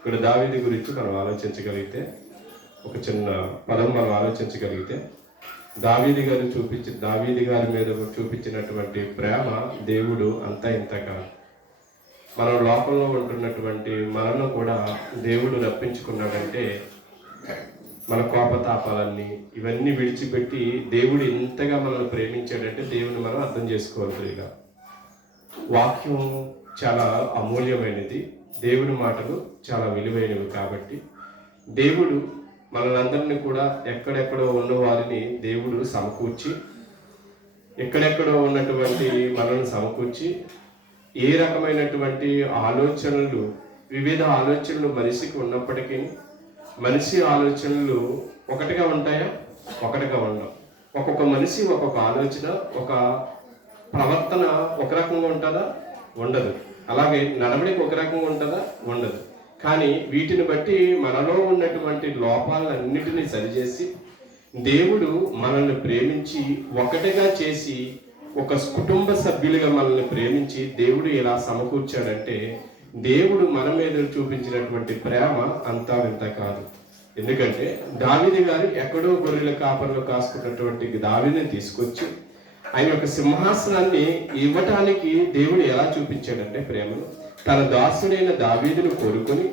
ఇక్కడ దావేది గురించి మనం ఆలోచించగలిగితే ఒక చిన్న పదం మనం ఆలోచించగలిగితే దావీది గారు చూపించి దావీది గారి మీద చూపించినటువంటి ప్రేమ దేవుడు అంతా ఇంత కాదు. మనం లోకంలో ఉంటున్నటువంటి మనను కూడా దేవుడు రప్పించుకున్నాడంటే మన కోపతాపాలన్నీ ఇవన్నీ విడిచిపెట్టి దేవుడు ఇంతగా మనల్ని ప్రేమించాడంటే దేవుడిని మనం అర్థం చేసుకోవాలి ఇక. వాక్యం చాలా అమూల్యమైనది. దేవుని మాటలు చాలా విలువైనవి కాబట్టి దేవుడు మనలందరినీ కూడా ఎక్కడెక్కడో ఉన్న వారిని దేవుడు సమకూర్చి ఎక్కడెక్కడో ఉన్నటువంటి మనల్ని సమకూర్చి ఏ రకమైనటువంటి ఆలోచనలు వివిధ ఆలోచనలు మనిషికి ఉన్నప్పటికీ మనిషి ఆలోచనలు ఒకటిగా ఉంటాయా? ఒకటిగా ఉండవు. ఒక్కొక్క మనిషి ఒక్కొక్క ఆలోచన ఒక ప్రవర్తన ఒక రకంగా ఉంటుందా? ఉండదు. అలాగే నడవడికి ఒక రకం ఉంటుందా? ఉండదు. కానీ వీటిని బట్టి మనలో ఉన్నటువంటి లోపాలన్నిటినీ సరిచేసి దేవుడు మనల్ని ప్రేమించి ఒకటిగా చేసి ఒక కుటుంబ సభ్యులుగా మనల్ని ప్రేమించి దేవుడు ఎలా సమకూర్చాడంటే దేవుడు మన మీద చూపించినటువంటి ప్రేమ అంతా వింత కాదు. ఎందుకంటే దావిది గారు ఎక్కడో గొర్రెల కాపర్లు కాసుకున్నటువంటి దావిని తీసుకొచ్చి ఆయన యొక్క సింహాసనాన్ని ఇవ్వటానికి దేవుడు ఎలా చూపించాడంటే ప్రేమను? తన దాసుడైన దావీదును కోరుకొని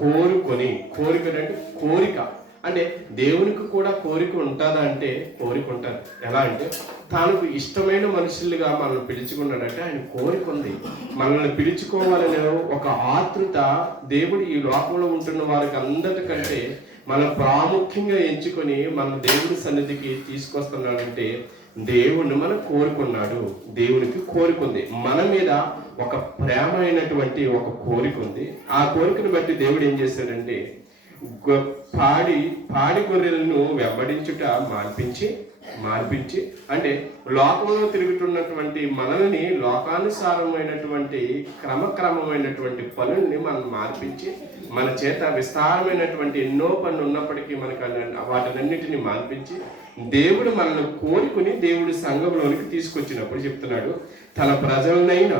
కోరుకొని కోరిక అంటే కోరిక. అంటే దేవునికి కూడా కోరిక ఉంటుందా అంటే కోరిక ఉంటుంది. ఎలా అంటే తనకు ఇష్టమైన మనుషులుగా మనల్ని పిలుచుకున్నాడంటే ఆయన కోరిక ఉంది. మనల్ని పిలుచుకోవాలనే ఒక ఆతృత దేవుడు ఈ లోకంలో ఉంటున్న వారికి అందరికంటే మనం ప్రాముఖ్యంగా ఎంచుకొని మన దేవుడి సన్నిధికి తీసుకొస్తున్నాడంటే దేవుణ్ణి మనం కోరుకున్నాడు. దేవునికి కోరిక ఉంది. మన మీద ఒక ప్రేమ అయినటువంటి ఒక కోరిక ఉంది. ఆ కోరికను బట్టి దేవుడు ఏం చేశాడంటే పాడి పాడి గొర్రెలను వెంబడించుట మార్పించి మార్పించి అంటే లోకంలో తిరుగుతున్నటువంటి మనల్ని లోకానుసారమైనటువంటి క్రమక్రమమైనటువంటి పనుల్ని మనం మార్పించి మన చేత విస్తారమైనటువంటి ఎన్నో పనులు ఉన్నప్పటికీ మనకు వాటినన్నిటిని మార్పించి దేవుడు మనల్ని కోరుకుని దేవుడి సంఘంలోనికి తీసుకొచ్చినప్పుడు చెప్తున్నాడు తన ప్రజలనైన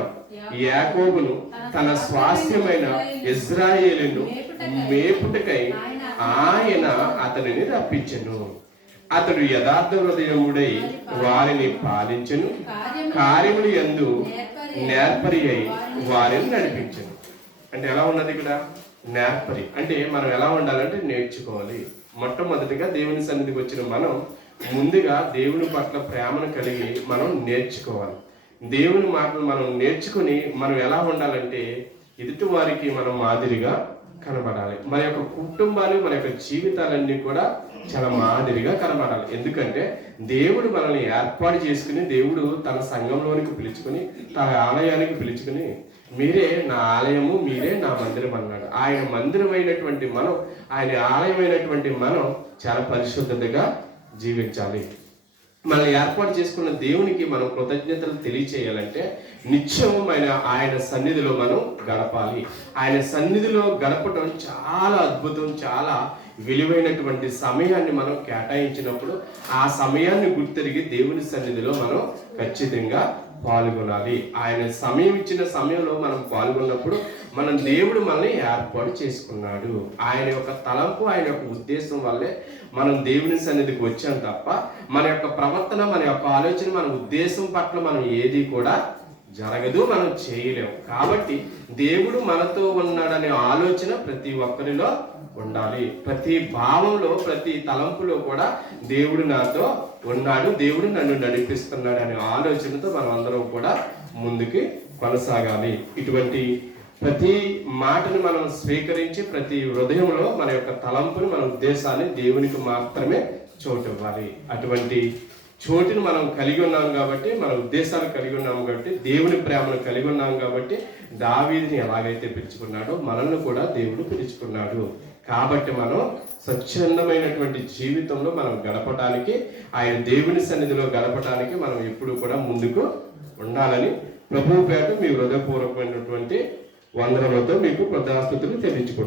యాకోబును తన స్వాస్థ్యమైన ఇజ్రాయేలును మేపుటకై ఆయన అతనిని రప్పించను. అతడు యథార్థ హృదయముడై వారిని పాలించను. కార్యములు ఎందు నేర్పరి అయి వారిని నడిపించను. అంటే ఎలా ఉన్నది ఇక్కడ? నేర్పరి. అంటే మనం ఎలా ఉండాలంటే నేర్చుకోవాలి. మొట్టమొదటిగా దేవుని సన్నిధికి వచ్చిన మనం ముందుగా దేవుని పట్ల ప్రేమను కలిగి మనం నేర్చుకోవాలి. దేవుని మాటలు మనం నేర్చుకుని మనం ఎలా ఉండాలంటే ఎదుటి వారికి మనం మాదిరిగా కనబడాలి. మన యొక్క కుటుంబాలు మన యొక్క జీవితాలన్నీ కూడా చాలా మాదిరిగా కనబడాలి. ఎందుకంటే దేవుడు మనల్ని ఏర్పాటు చేసుకుని దేవుడు తన సంఘంలోనికి పిలుచుకుని తన ఆలయానికి పిలుచుకుని మీరే నా ఆలయము మీరే నా మందిరం అన్నాడు. ఆయన మందిరమైనటువంటి మనం ఆయన ఆలయమైనటువంటి మనం చాలా పరిశుద్ధతగా జీవించాలి. మనల్ని ఏర్పాటు చేసుకున్న దేవునికి మనం కృతజ్ఞతలు తెలియచేయాలంటే నిత్యమైన ఆయన సన్నిధిలో మనం గడపాలి. ఆయన సన్నిధిలో గడపడం చాలా అద్భుతం చాలా విలువైనటువంటి సమయాన్ని మనం కేటాయించినప్పుడు ఆ సమయాన్ని గుర్తిరిగి దేవుని సన్నిధిలో మనం ఖచ్చితంగా పాల్గొనాలి. ఆయన సమయం ఇచ్చిన సమయంలో మనం పాల్గొన్నప్పుడు మనం దేవుడు మనల్ని ఏర్పాటు చేసుకున్నాడు. ఆయన యొక్క తలంపు ఆయన యొక్క ఉద్దేశం వల్లే మనం దేవుని సన్నిధికి వచ్చాం తప్ప మన యొక్క ప్రవర్తన మన యొక్క ఆలోచన మన ఉద్దేశం పట్ల మనం ఏది కూడా జరగదు మనం చేయలేము కాబట్టి దేవుడు మనతో ఉన్నాడనే ఆలోచన ప్రతి ఒక్కరిలో ఉండాలి. ప్రతి భావంలో ప్రతి తలంపులో కూడా దేవుడు నాతో ఉన్నాడు దేవుడు నన్ను నడిపిస్తున్నాడు అనే ఆలోచనతో మనం అందరం కూడా ముందుకి కొనసాగాలి. ఇటువంటి ప్రతి మాటను మనం స్వీకరించి ప్రతి హృదయంలో మన యొక్క తలంపుని మన ఉద్దేశాన్ని దేవునికి మాత్రమే చోటు ఇవ్వాలి. అటువంటి చోటుని మనం కలిగి ఉన్నాం కాబట్టి మన ఉద్దేశాలు కలిగి ఉన్నాం కాబట్టి దేవుని ప్రేమను కలిగి ఉన్నాం కాబట్టి దావీదిని ఎలాగైతే పిలుచుకున్నాడో మనల్ని కూడా దేవుడు పిలుచుకున్నాడు. కాబట్టి మనం స్వచ్ఛందమైనటువంటి జీవితంలో మనం గడపటానికి ఆయన దేవుని సన్నిధిలో గడపటానికి మనం ఎప్పుడు కూడా ముందుకు ఉండాలని ప్రభువు పేట మీ హృదయపూర్వకమైనటువంటి వందనములతో మీకు ప్రధాస్తుతులు చెల్లించుకుంటాం